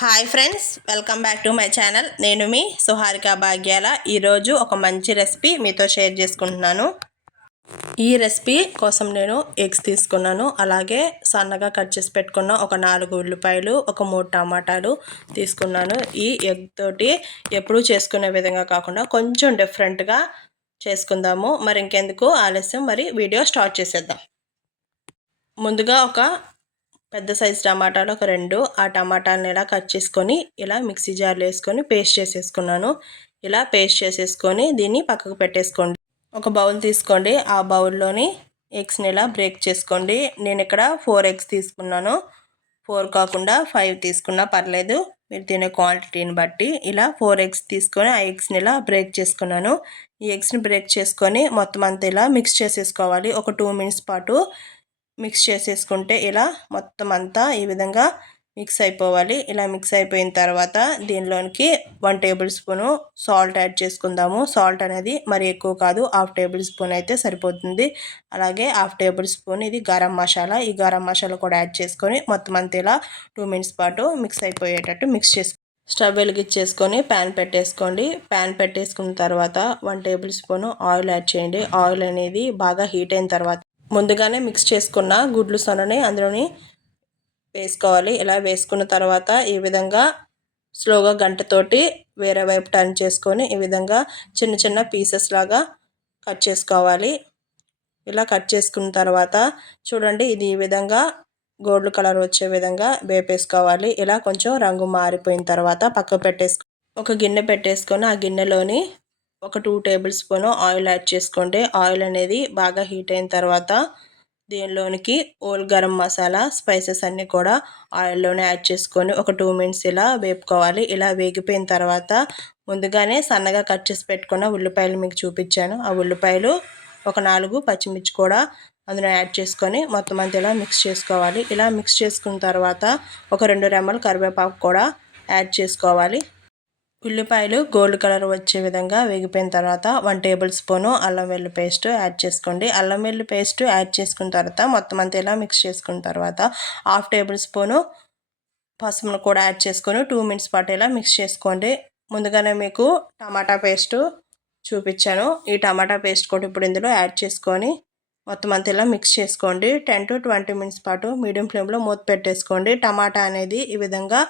Hi friends welcome back to my channel నేను మీ సుహారిక భాగ్యాల. ఈరోజు ఒక మంచి రెసిపీ మీతో షేర్ చేసుకుంటున్నాను. ఈ రెసిపీ కోసం నేను ఎగ్స్ తీసుకున్నాను. అలాగే సన్నగా కట్ చేసి పెట్టుకున్న ఒక నాలుగు ఉల్లిపాయలు ఒక మూడు టమాటాలు తీసుకున్నాను. ఈ ఎగ్ తోటి ఎప్పుడూ చేసుకునే విధంగా కాకుండా కొంచెం డిఫరెంట్గా చేసుకుందాము. మరి ఇంకెందుకు ఆలస్యం? మరి వీడియో స్టార్ట్ చేసేద్దాం. ముందుగా ఒక పెద్ద సైజు టమాటాలు ఒక రెండు. ఆ టమాటాలను ఇలా కట్ చేసుకొని ఇలా మిక్సీ జార్లో వేసుకొని పేస్ట్ చేసేసుకున్నాను. ఇలా పేస్ట్ చేసేసుకొని దీన్ని పక్కకు పెట్టేసుకోండి. ఒక బౌల్ తీసుకోండి. ఆ బౌల్లోని ఎగ్స్ని ఇలా బ్రేక్ చేసుకోండి. నేను ఇక్కడ ఫోర్ ఎగ్స్ తీసుకున్నాను. ఫోర్ కాకుండా ఫైవ్ తీసుకున్నా పర్లేదు. మీరు తినే క్వాంటిటీని బట్టి ఇలా ఫోర్ ఎగ్స్ తీసుకొని ఆ ఎగ్స్ని ఇలా బ్రేక్ చేసుకున్నాను. ఈ ఎగ్స్ని బ్రేక్ చేసుకొని మొత్తం అంతా ఇలా మిక్స్ చేసేసుకోవాలి. ఒక టూ మినిట్స్ పాటు. మిక్స్ చేసేసుకుంటే ఇలా మొత్తం అంతా ఈ విధంగా మిక్స్ అయిపోవాలి. ఇలా మిక్స్ అయిపోయిన తర్వాత దీనిలోనికి one tablespoon salt add చేసుకుందాము. సాల్ట్ అనేది మరి ఎక్కువ కాదు హాఫ్ టేబుల్ స్పూన్ అయితే సరిపోతుంది. అలాగే హాఫ్ టేబుల్ స్పూన్ ఇది గరం మసాలా. ఈ గరం మసాలా కూడా యాడ్ చేసుకొని మొత్తం అంతా ఇలా టూ మినిట్స్ పాటు మిక్స్ అయిపోయేటట్టు మిక్స్ చేసుకో స్టవ్ వెలిగించేసుకొని ప్యాన్ పెట్టేసుకోండి. ప్యాన్ పెట్టేసుకున్న తర్వాత one tablespoon oil add చేయండి. ఆయిల్ అనేది బాగా హీట్ అయిన తర్వాత ముందుగానే మిక్స్ చేసుకున్న గుడ్లు సొనని అందులోని వేసుకోవాలి. ఇలా వేసుకున్న తర్వాత ఈ విధంగా స్లోగా గంటతోటి వేరే వైపు టర్న్ చేసుకొని ఈ విధంగా చిన్న చిన్న పీసెస్ లాగా కట్ చేసుకోవాలి. ఇలా కట్ చేసుకున్న తర్వాత చూడండి ఇది ఈ విధంగా గోల్డ్ కలర్ వచ్చే విధంగా వేపేసుకోవాలి. ఇలా కొంచెం రంగు మారిపోయిన తర్వాత పక్క పెట్టేసుకో ఒక గిన్నె పెట్టేసుకొని ఆ గిన్నెలోని ఒక two tablespoon oil add చేసుకోండి. ఆయిల్ అనేది బాగా హీట్ అయిన తర్వాత దీనిలోనికి ఓల్ గరం మసాలా స్పైసెస్ అన్నీ కూడా ఆయిల్లోనే యాడ్ చేసుకొని ఒక టూ మినిట్స్ ఇలా వేపుకోవాలి. ఇలా వేగిపోయిన తర్వాత ముందుగానే సన్నగా కట్ చేసి పెట్టుకున్న ఉల్లిపాయలు మీకు చూపించాను. ఆ ఉల్లిపాయలు ఒక నాలుగు పచ్చిమిర్చి కూడా అందులో యాడ్ చేసుకొని మొత్తం అంతా ఇలా మిక్స్ చేసుకోవాలి. ఇలా మిక్స్ చేసుకున్న తర్వాత ఒక రెండు రెమ్మలు కరివేపాకు కూడా యాడ్ చేసుకోవాలి. ఉల్లిపాయలు గోల్డ్ కలర్ వచ్చే విధంగా వేగిపోయిన తర్వాత వన్ టేబుల్ స్పూను అల్లం వెల్లు పేస్ట్ యాడ్ చేసుకోండి. అల్లం వెల్లు పేస్ట్ యాడ్ చేసుకున్న తర్వాత మొత్తం అంతా ఇలా మిక్స్ చేసుకున్న తర్వాత హాఫ్ టేబుల్ స్పూను పసుపును కూడా యాడ్ చేసుకొని టూ మినిట్స్ పాటు ఇలా మిక్స్ చేసుకోండి. ముందుగానే మీకు టమాటా పేస్ట్ చూపించాను. ఈ టమాటా పేస్ట్ కూడా ఇప్పుడు ఇందులో యాడ్ చేసుకొని మొత్తం అంతా ఇలా మిక్స్ చేసుకోండి. టెన్ టు ట్వంటీ మినిట్స్ పాటు మీడియం ఫ్లేమ్లో మూత పెట్టేసుకోండి. టమాటా అనేది ఈ విధంగా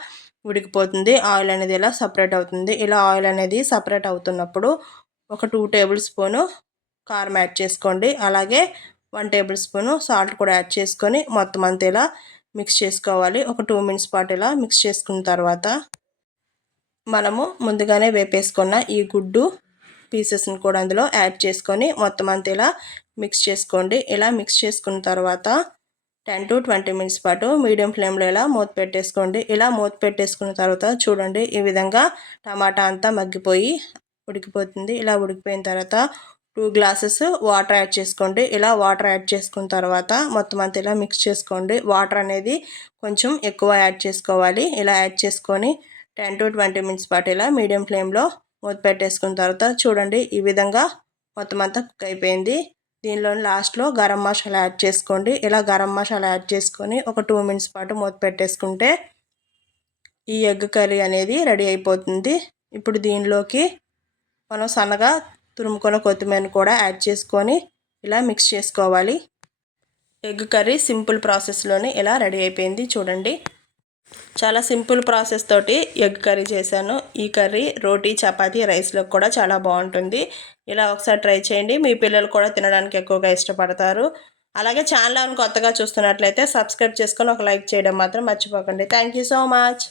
ఉడికిపోతుంది. ఆయిల్ అనేది ఇలా సపరేట్ అవుతుంది? ఇలా ఆయిల్ అనేది సపరేట్ అవుతున్నప్పుడు ఒక టూ టేబుల్ స్పూను కారం యాడ్ చేసుకోండి. అలాగే వన్ టేబుల్ స్పూను సాల్ట్ కూడా యాడ్ చేసుకొని మొత్తం అంతా ఇలా మిక్స్ చేసుకోవాలి. ఒక టూ మినిట్స్ పాటు ఇలా మిక్స్ చేసుకున్న తర్వాత మనము ముందుగానే వేపేసుకున్న ఈ గుడ్డు పీసెస్ని కూడా అందులో యాడ్ చేసుకొని మొత్తం అంతా ఇలా మిక్స్ చేసుకోండి. ఇలా మిక్స్ చేసుకున్న తర్వాత టెన్ టు ట్వంటీ మినిట్స్ పాటు మీడియం ఫ్లేమ్లో ఇలా మూత పెట్టేసుకోండి. ఇలా మూత పెట్టేసుకున్న తర్వాత చూడండి ఈ విధంగా టమాటా అంతా మగ్గిపోయి ఉడికిపోతుంది. ఇలా ఉడికిపోయిన తర్వాత టూ గ్లాసెస్ వాటర్ యాడ్ చేసుకోండి. ఇలా వాటర్ యాడ్ చేసుకున్న తర్వాత మొత్తం అంతా ఇలా మిక్స్ చేసుకోండి. వాటర్ అనేది కొంచెం ఎక్కువ యాడ్ చేసుకోవాలి. ఇలా యాడ్ చేసుకొని టెన్ టు ట్వంటీ మినిట్స్ పాటు ఇలా మీడియం ఫ్లేమ్లో మూత పెట్టేసుకున్న తర్వాత చూడండి ఈ విధంగా మొత్తం అంతా కుక్ అయిపోయింది. దీనిలో లాస్ట్లో గరం మసాలా యాడ్ చేసుకోండి. ఇలా గరం మసాలా యాడ్ చేసుకొని ఒక టూ మినిట్స్ పాటు మూత పెట్టేసుకుంటే ఈ ఎగ్ కర్రీ అనేది రెడీ అయిపోతుంది. ఇప్పుడు దీనిలోకి మనం సన్నగా తురుముకున్న కొత్తిమీర కూడా యాడ్ చేసుకొని ఇలా మిక్స్ చేసుకోవాలి. ఎగ్ కర్రీ సింపుల్ ప్రాసెస్లోనే ఇలా రెడీ అయిపోయింది. చూడండి. చాలా సింపుల్ ప్రాసెస్ తోటి ఎగ్ కర్రీ చేశాను. ఈ కర్రీ రోటీ చపాతీ రైస్లో కూడా చాలా బాగుంటుంది. ఇలా ఒకసారి ట్రై చేయండి. మీ పిల్లలు కూడా తినడానికి ఎక్కువగా ఇష్టపడతారు. అలాగే ఛానల్ కొత్తగా చూస్తున్నట్లయితే సబ్స్క్రైబ్ చేసుకొని ఒక లైక్ చేయడం మాత్రం మర్చిపోకండి. Thank you so much.